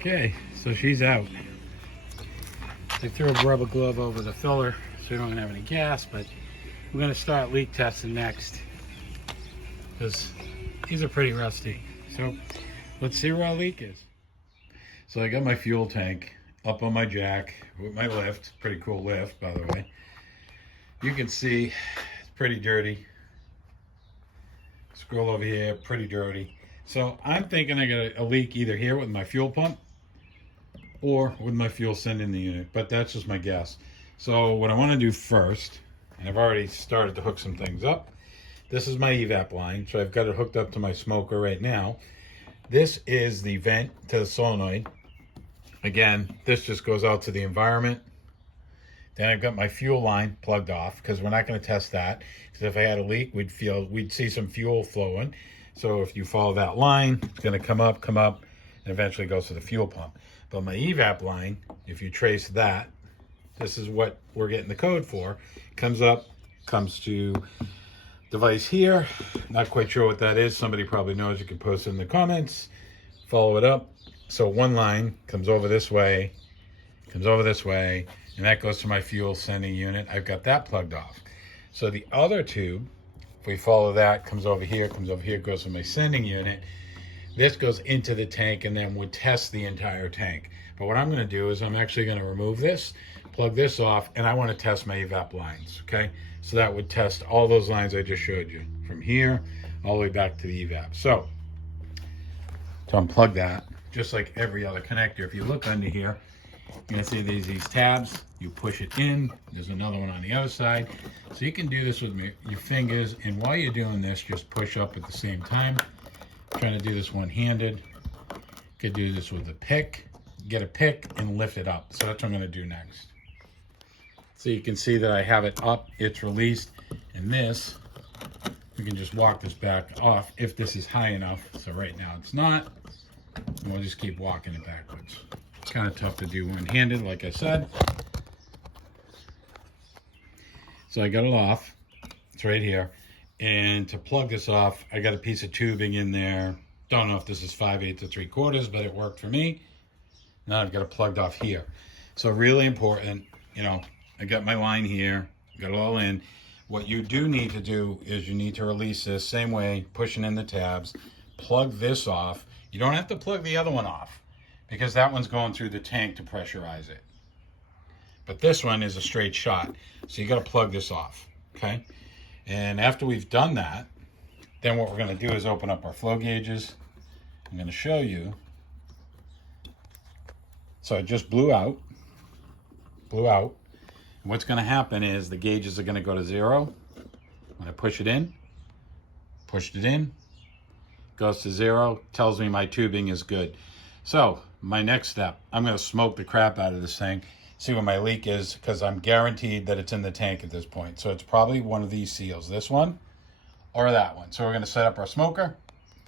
Okay, so she's out. I threw a rubber glove over the filler so we don't have any gas, but we're going to start leak testing next because these are pretty rusty. So let's see where our leak is. So I got my fuel tank up on my jack with my lift. Pretty cool lift, by the way. You can see it's pretty dirty. Scroll over here, pretty dirty. So I'm thinking I got a leak either here with my fuel pump or with my fuel sending the unit, but that's just my guess. So what I want to do first, and I've already started to hook some things up. This is my evap line, so I've got it hooked up to my smoker right now. This is the vent to the solenoid. Again, this just goes out to the environment. Then I've got my fuel line plugged off because we're not going to test that. Because if I had a leak, we'd see some fuel flowing. So if you follow that line, it's going to come up, and eventually goes to the fuel pump. But my evap line, if you trace that, this is what we're getting the code for. It comes up, comes to device here. Not quite sure what that is. Somebody probably knows. You can post it in the comments. Follow it up. So one line comes over this way, and that goes to my fuel sending unit. I've got that plugged off. So the other tube, if we follow that, comes over here, goes to my sending unit. This goes into the tank and then would test the entire tank. But what I'm going to do is I'm actually going to remove this, plug this off, and I want to test my evap lines, okay? So that would test all those lines I just showed you, from here all the way back to the evap. So to unplug that, just like every other connector, if you look under here, you're going to see these tabs. You push it in. There's another one on the other side. So you can do this with your fingers, and while you're doing this, just push up at the same time. I'm trying to do this one-handed. You could do this with a pick. Get a pick and lift it up. So that's what I'm going to do next. So you can see that I have it up. It's released. And this, we can just walk this back off if this is high enough. So right now it's not. And we'll just keep walking it backwards. It's kind of tough to do one-handed, like I said. So I got it off. It's right here. And to plug this off, I got a piece of tubing in there. Don't know if this is 5/8 or 3/4, but it worked for me. Now I've got it plugged off here. So really important, I got my line here, got it all in. What you do need to do is you need to release this same way, pushing in the tabs, plug this off. You don't have to plug the other one off because that one's going through the tank to pressurize it. But this one is a straight shot. So you got to plug this off, okay? And after we've done that, then what we're going to do is open up our flow gauges. I'm going to show you. So it just blew out. And what's going to happen is the gauges are going to go to 0. When I push it in, goes to 0, tells me my tubing is good. So my next step, I'm going to smoke the crap out of this thing, see what my leak is, because I'm guaranteed that it's in the tank at this point. So it's probably one of these seals, this one or that one. So we're going to set up our smoker.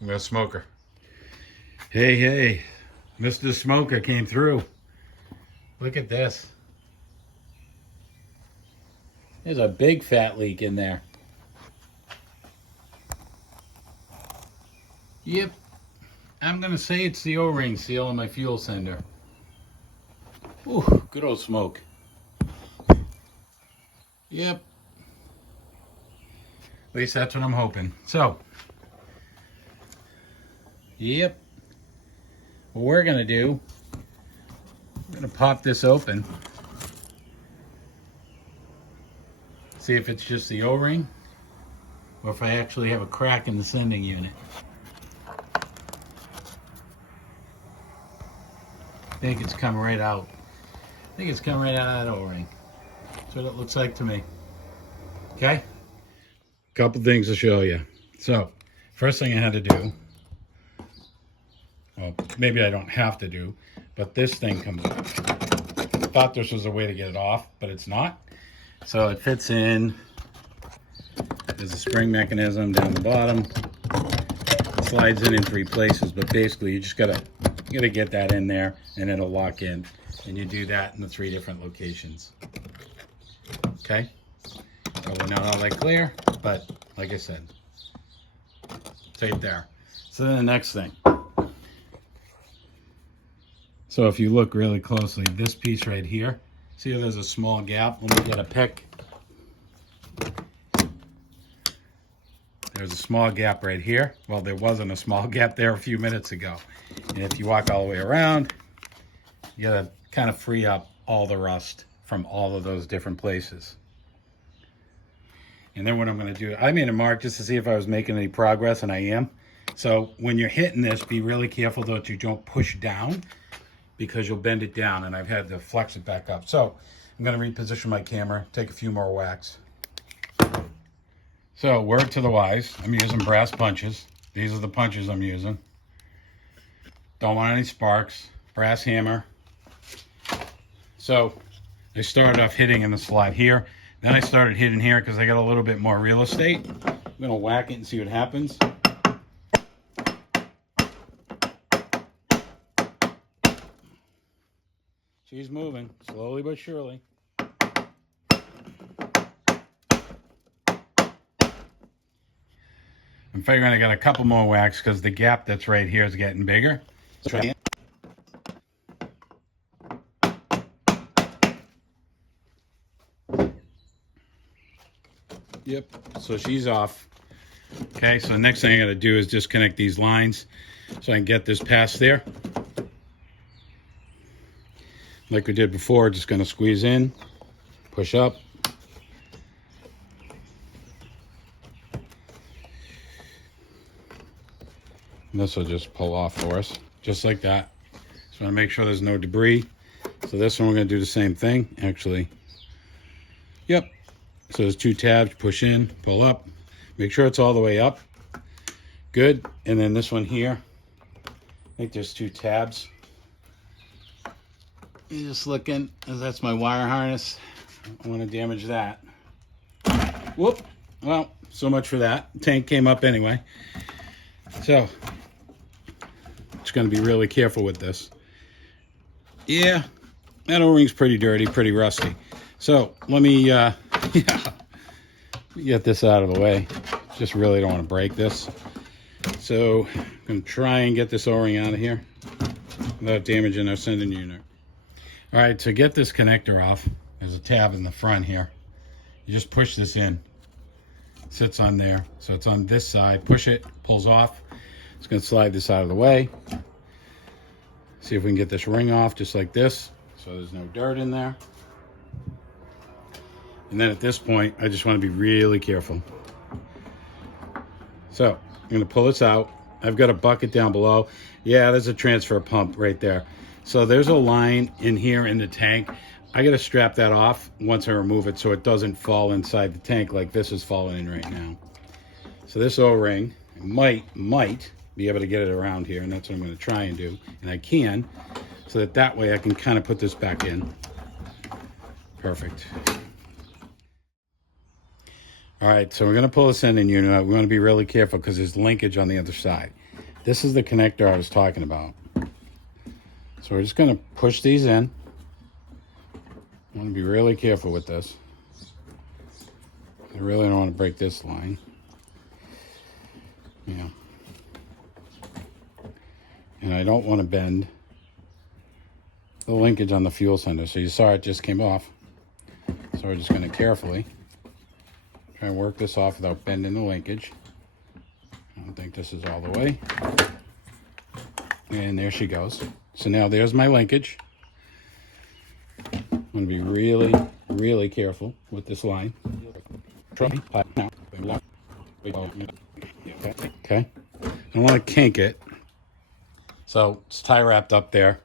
I'm going to smoker. Hey, Mr. Smoker came through. Look at this. There's a big fat leak in there. Yep. I'm going to say it's the O-ring seal on my fuel sender. Ooh, good old smoke. Yep. At least that's what I'm hoping. So, yep. What we're going to do, we're going to pop this open. See if it's just the O-ring or if I actually have a crack in the sending unit. I think it's coming right out. I think it's coming right out of that O-ring. That's what it looks like to me. Okay? Couple things to show you. So, first thing I had to do, well, maybe I don't have to do, but this thing comes up. I thought this was a way to get it off, but it's not. So it fits in. There's a spring mechanism down the bottom. It slides in 3 places, but basically you just gotta get that in there and it'll lock in. And you do that in the 3 different locations. Okay? Probably not all that clear, but like I said, it's right there. So then the next thing, So if you look really closely, this piece right here, see how there's a small gap? Let me get a pick. There's a small gap right here. Well, there wasn't a small gap there a few minutes ago. And if you walk all the way around, you gotta kind of free up all the rust from all of those different places. And then what I'm gonna do, I made a mark just to see if I was making any progress, and I am. So when you're hitting this, be really careful that you don't push down, because you'll bend it down, and I've had to flex it back up. So I'm gonna reposition my camera, take a few more whacks. So word to the wise, I'm using brass punches. These are the punches I'm using. Don't want any sparks. Brass hammer. So I started off hitting in the slot here. Then I started hitting here because I got a little bit more real estate. I'm gonna whack it and see what happens. She's moving, slowly but surely. I'm figuring I got a couple more whacks because the gap that's right here is getting bigger. Yep, so she's off. Okay, so the next thing I gotta do is disconnect these lines so I can get this past there. Like we did before, just gonna squeeze in, push up. And this will just pull off for us, just like that. Just wanna make sure there's no debris. So this one we're gonna do the same thing, actually. Yep, so there's 2 tabs, push in, pull up. Make sure it's all the way up. Good, and then this one here, I think there's 2 tabs. You're just looking, as that's my wire harness. I don't want to damage that. Whoop, well, so much for that. Tank came up anyway. So, just gonna be really careful with this. Yeah, that O-ring's pretty dirty, pretty rusty. So, let me, yeah, get this out of the way. Just really don't want to break this. So, I'm gonna try and get this O-ring out of here without damaging our sending unit. All right, to get this connector off, there's a tab in the front here. You just push this in. It sits on there. So it's on this side. Push it, pulls off. It's gonna slide this out of the way. See if we can get this ring off just like this, so there's no dirt in there. And then at this point, I just wanna be really careful. So I'm gonna pull this out. I've got a bucket down below. Yeah, there's a transfer pump right there. So there's a line in here in the tank. I gotta strap that off once I remove it so it doesn't fall inside the tank like this is falling in right now. So this O-ring might be able to get it around here, and that's what I'm gonna try and do. And I can, so that way I can kind of put this back in. Perfect. All right, so we're gonna pull the sending unit out. We wanna be really careful because there's linkage on the other side. This is the connector I was talking about. So we're just gonna push these in. I wanna be really careful with this. I really don't wanna break this line. Yeah. And I don't wanna bend the linkage on the fuel sender. So you saw it just came off. So we're just gonna carefully try and work this off without bending the linkage. I don't think this is all the way. And there she goes. So now there's my linkage. I'm going to be really, really careful with this line. Okay. I don't want to kink it. So it's tie wrapped up there.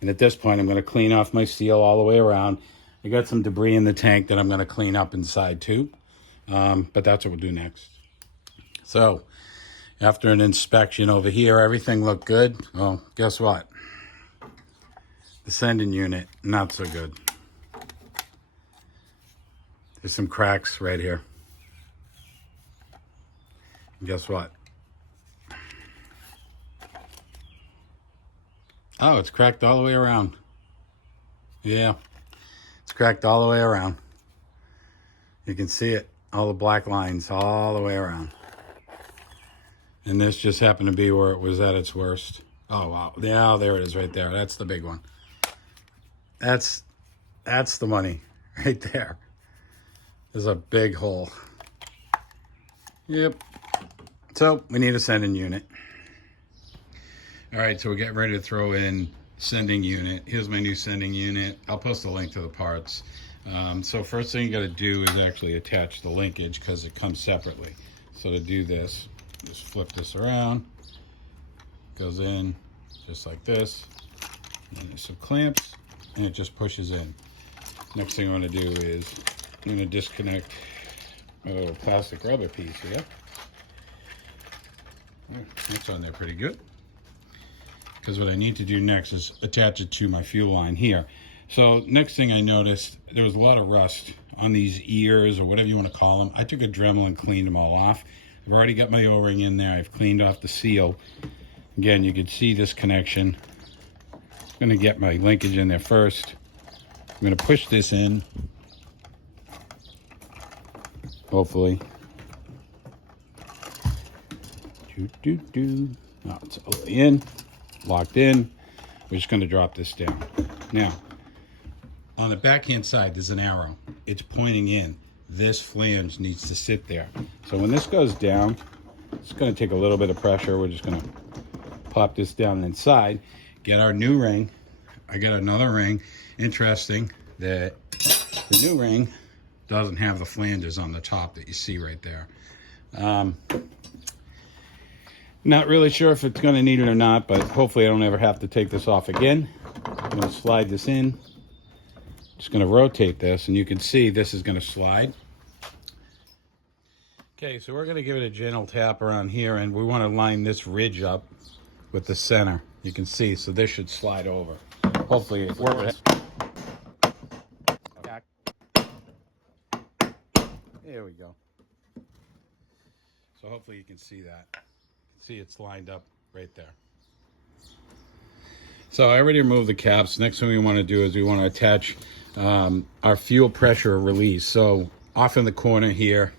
And at this point, I'm going to clean off my seal all the way around. I got some debris in the tank that I'm going to clean up inside too. But that's what we'll do next. So after an inspection over here, everything looked good. Well, guess what? The sending unit, not so good. There's some cracks right here. And guess what? Oh, it's cracked all the way around. Yeah, it's cracked all the way around. You can see it, all the black lines all the way around. And this just happened to be where it was at its worst. Oh, wow. Yeah, there it is right there. That's the big one. That's the money right there. There's a big hole. Yep. So we need a sending unit. All right, so we're getting ready to throw in sending unit. Here's my new sending unit. I'll post a link to the parts. So first thing you got to do is actually attach the linkage because it comes separately. So to do this, just flip this around. Goes in just like this. And there's some clamps, and it just pushes in. Next thing I'm going to do is I'm going to disconnect my little plastic rubber piece here. That's on there pretty good. Because what I need to do next is attach it to my fuel line here. So next thing I noticed, there was a lot of rust on these ears or whatever you want to call them. I took a Dremel and cleaned them all off. I've already got my O-ring in there. I've cleaned off the seal. Again, you can see this connection. I'm going to get my linkage in there first. I'm going to push this in. Hopefully. Now it's in, locked in. We're just going to drop this down. Now, on the backhand side, there's an arrow. It's pointing in. This flange needs to sit there. So when this goes down, it's going to take a little bit of pressure. We're just going to pop this down inside, get our new ring. I got another ring. Interesting that the new ring doesn't have the flanges on the top that you see right there. Not really sure if it's going to need it or not, but hopefully I don't ever have to take this off again. I'm going to slide this in. Just going to rotate this, and you can see this is going to slide. Okay, so we're going to give it a gentle tap around here, and we want to line this ridge up with the center. You can see, so this should slide over. Hopefully it works. There we go. So hopefully you can see that. See, it's lined up right there. So I already removed the caps. Next thing we want to do is we want to attach our fuel pressure release. So off in the corner here,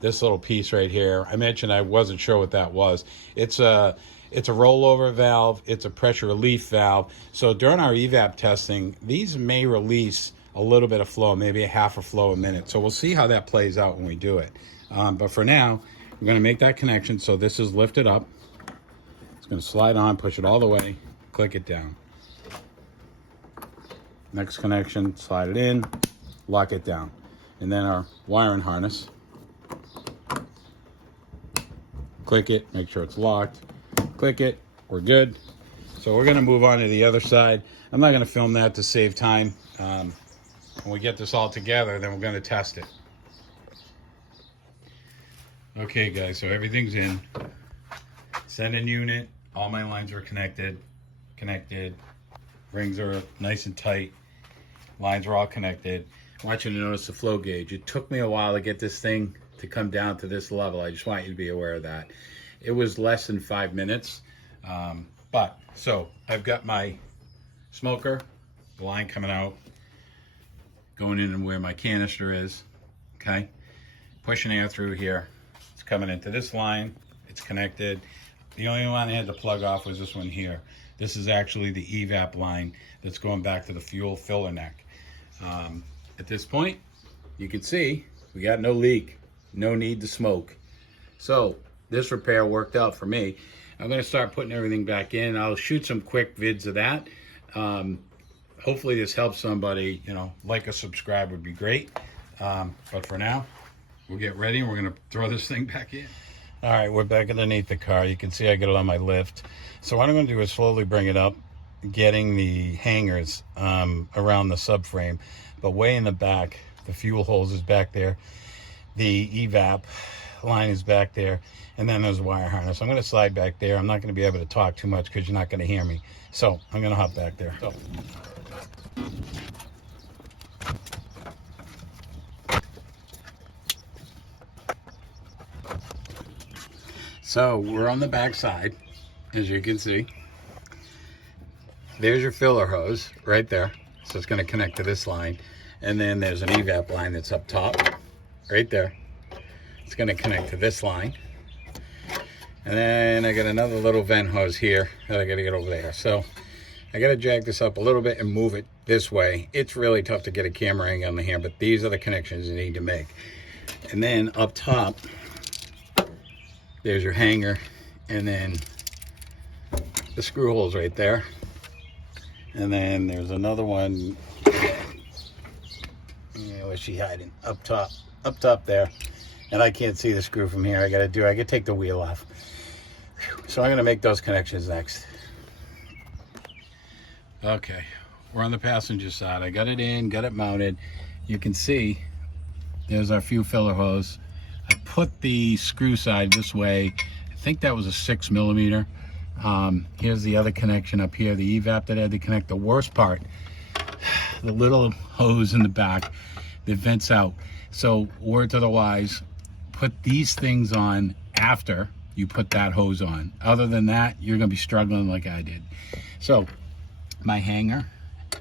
this little piece right here, I mentioned I wasn't sure what that was. It's a rollover valve. It's a pressure relief valve. So during our evap testing, these may release a little bit of flow, maybe a half a flow a minute. So we'll see how that plays out when we do it. But for now, we're going to make that connection. So this is lifted up. It's going to slide on, push it all the way, click it down. Next connection, slide it in, lock it down. And then our wiring harness. Click it, make sure it's locked. Click it, we're good. So we're going to move on to the other side. I'm not going to film that to save time. When we get this all together, then we're going to test it. Okay guys, so everything's in. Sending unit, all my lines are connected. Rings are nice and tight. Lines are all connected. I want you to notice the flow gauge. It took me a while to get this thing to come down to this level. I just want you to be aware of that. It was less than 5 minutes. So I've got my smoker, the line coming out, going in and where my canister is, okay? Pushing air through here. It's coming into this line. It's connected. The only one I had to plug off was this one here. This is actually the evap line that's going back to the fuel filler neck. At this point, you can see we got no leak, no need to smoke. So this repair worked out for me. I'm going to start putting everything back in. I'll shoot some quick vids of that. Hopefully this helps somebody. You know, like or subscribe would be great. But for now, we'll get ready and we're going to throw this thing back in. All right, we're back underneath the car. You can see I got it on my lift. So what I'm going to do is slowly bring it up, getting the hangers around the subframe. But way in the back, the fuel hose is back there. The evap line is back there. And then there's a wire harness. I'm going to slide back there. I'm not going to be able to talk too much because you're not going to hear me. So I'm going to hop back there. So we're on the back side, as you can see. There's your filler hose right there. So it's going to connect to this line. And then there's an evap line that's up top, right there. It's going to connect to this line. And then I got another little vent hose here that I got to get over there. So I got to jack this up a little bit and move it this way. It's really tough to get a camera angle on here, but these are the connections you need to make. And then up top, there's your hanger, and then the screw holes right there. And then there's another one. Where's she hiding? Up top there. And I can't see the screw from here. I gotta take the wheel off. So I'm gonna make those connections next. Okay, we're on the passenger side. I got it in, got it mounted. You can see there's our fuel filler hose. I put the screw side this way. I think that was a 6mm. Here's the other connection up here, the Evap that I had to connect. The worst part, the little hose in the back that vents out. So word to the wise, put these things on after you put that hose on. Other than that, you're gonna be struggling like I did. So my hanger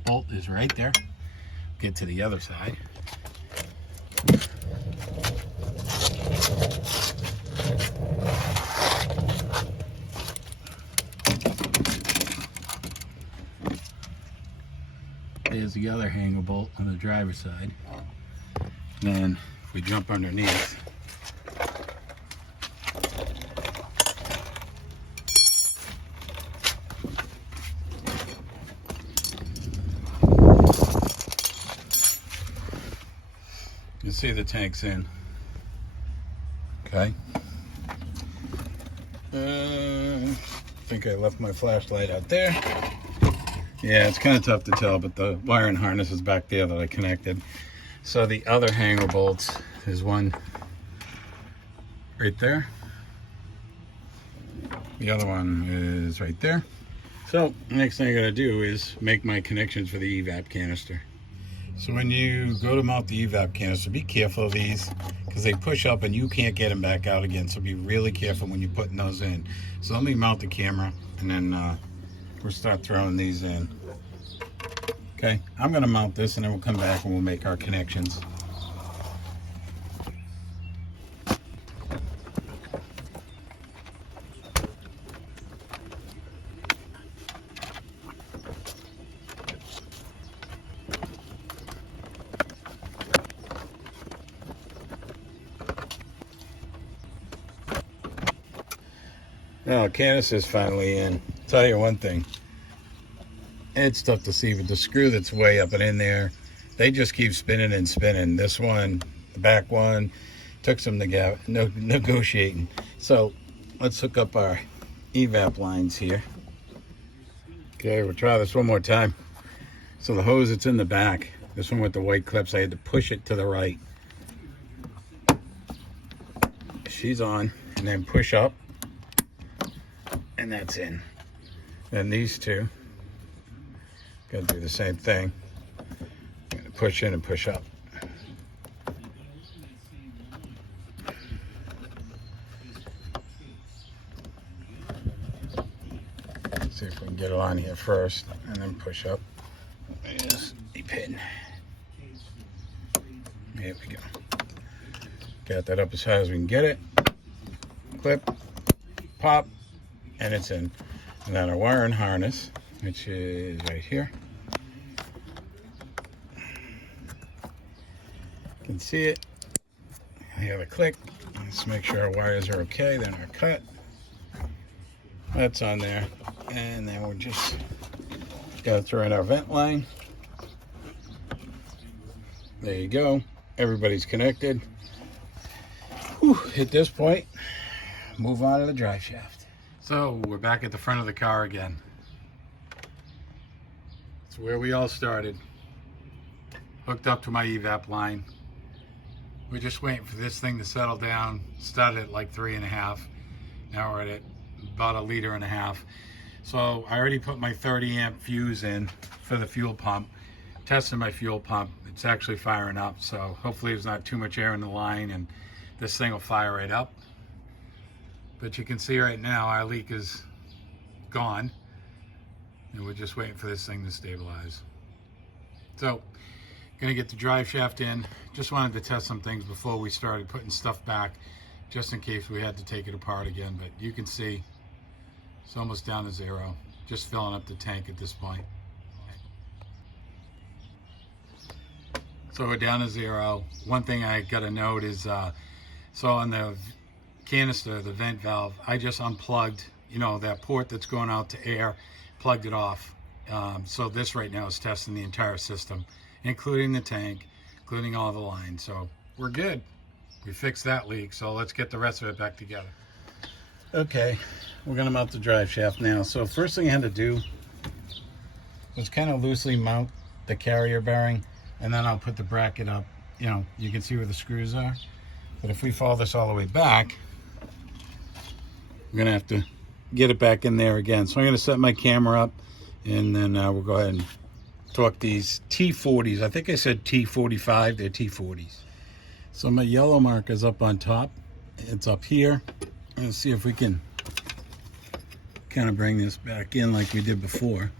bolt is right there. Get to the other side. There's the other hanger bolt on the driver's side. And then if we jump underneath, you see the tank's in. Okay. I think I left my flashlight out there. Yeah, it's kind of tough to tell, but the wiring harness is back there that I connected. So the other hanger bolts, there's one right there. The other one is right there. So the next thing I gotta do is make my connections for the Evap canister. So when you go to mount the Evap canister, be careful of these because they push up and you can't get them back out again. So be really careful when you're putting those in. So let me mount the camera and then we'll start throwing these in. Okay, I'm gonna mount this and then we'll come back and we'll make our connections. Now, canister's finally in. I'll tell you one thing. It's tough to see, but the screw that's way up and in there, they just keep spinning and spinning. This one, the back one, took some negotiating. So let's hook up our Evap lines here. Okay, we'll try this one more time. So the hose that's in the back, this one with the white clips, I had to push it to the right. She's on, and then push up. And that's in. Then these two, gotta do the same thing. Gonna push in and push up. See if we can get it on here first, and then push up. There's the pin. There we go. Got that up as high as we can get it. Clip, pop. And it's in. And then our wiring harness, which is right here. You can see it. The other click. Let's make sure our wires are okay. They're not cut. That's on there. And then we're just gotta throw in our vent line. There you go. Everybody's connected. Whew. At this point, move on to the drive shaft. So we're back at the front of the car again. It's where we all started. Hooked up to my Evap line. We're just waiting for this thing to settle down. Started at like 3.5. Now we're at about 1.5 liters. So I already put my 30 amp fuse in for the fuel pump. Testing my fuel pump. It's actually firing up. So hopefully there's not too much air in the line and this thing will fire right up. But you can see right now our leak is gone and we're just waiting for this thing to stabilize. So, gonna get the drive shaft in. Just wanted to test some things before we started putting stuff back. just in case we had to take it apart again. But you can see it's almost down to zero, just filling up the tank at this point. So we're down to zero. One thing I got to note is, so on the canister, the vent valve, I just unplugged, you know, that port that's going out to air, plugged it off. So this right now is testing the entire system, including the tank, including all the lines. So we're good. We fixed that leak, so let's get the rest of it back together. Okay, we're gonna mount the drive shaft now. So first thing I had to do was kind of loosely mount the carrier bearing, and then I'll put the bracket up. You know, you can see where the screws are. But if we follow this all the way back, we're gonna have to get it back in there again. So I'm gonna set my camera up, and then we'll go ahead and torque these T40s. I think I said T45, they're T40s. So my yellow marker's up on top. It's up here. Let's see if we can kind of bring this back in like we did before.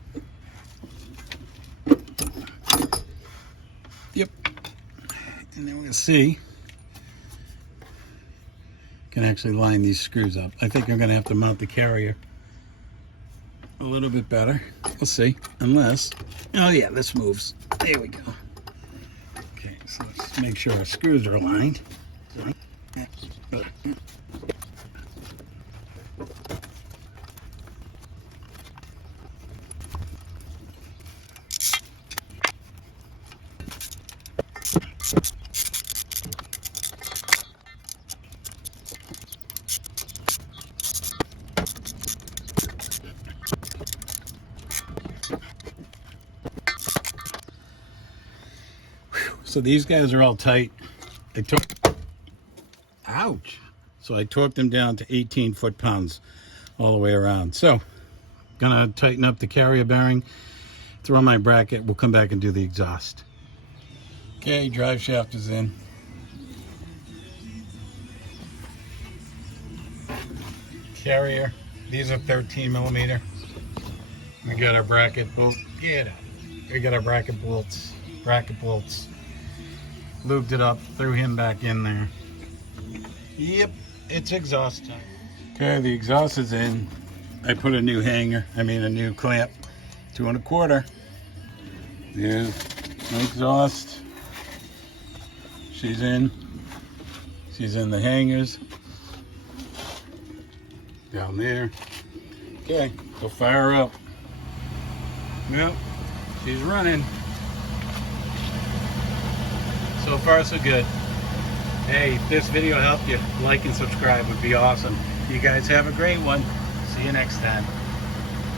Yep. And then we're gonna see, can actually line these screws up. I think I'm gonna have to mount the carrier a little bit better. We'll see, unless, oh yeah, this moves. There we go. Okay, so let's make sure our screws are aligned. So these guys are all tight. I took, ouch. So I torqued them down to 18 foot-pounds all the way around. So, gonna tighten up the carrier bearing, throw my bracket, we'll come back and do the exhaust. Okay, drive shaft is in. Carrier, these are 13 millimeter. We got our bracket bolt, we got our bracket bolts. Lubed it up, threw him back in there. Yep, it's exhaust time. Okay, the exhaust is in. I put a new hanger, a new clamp, 2 1/4. There's my exhaust. She's in the hangers. Down there. Okay, go fire her up. Yep, she's running. So far, so good. Hey, if this video helped you, like and subscribe would be awesome. You guys have a great one. See you next time.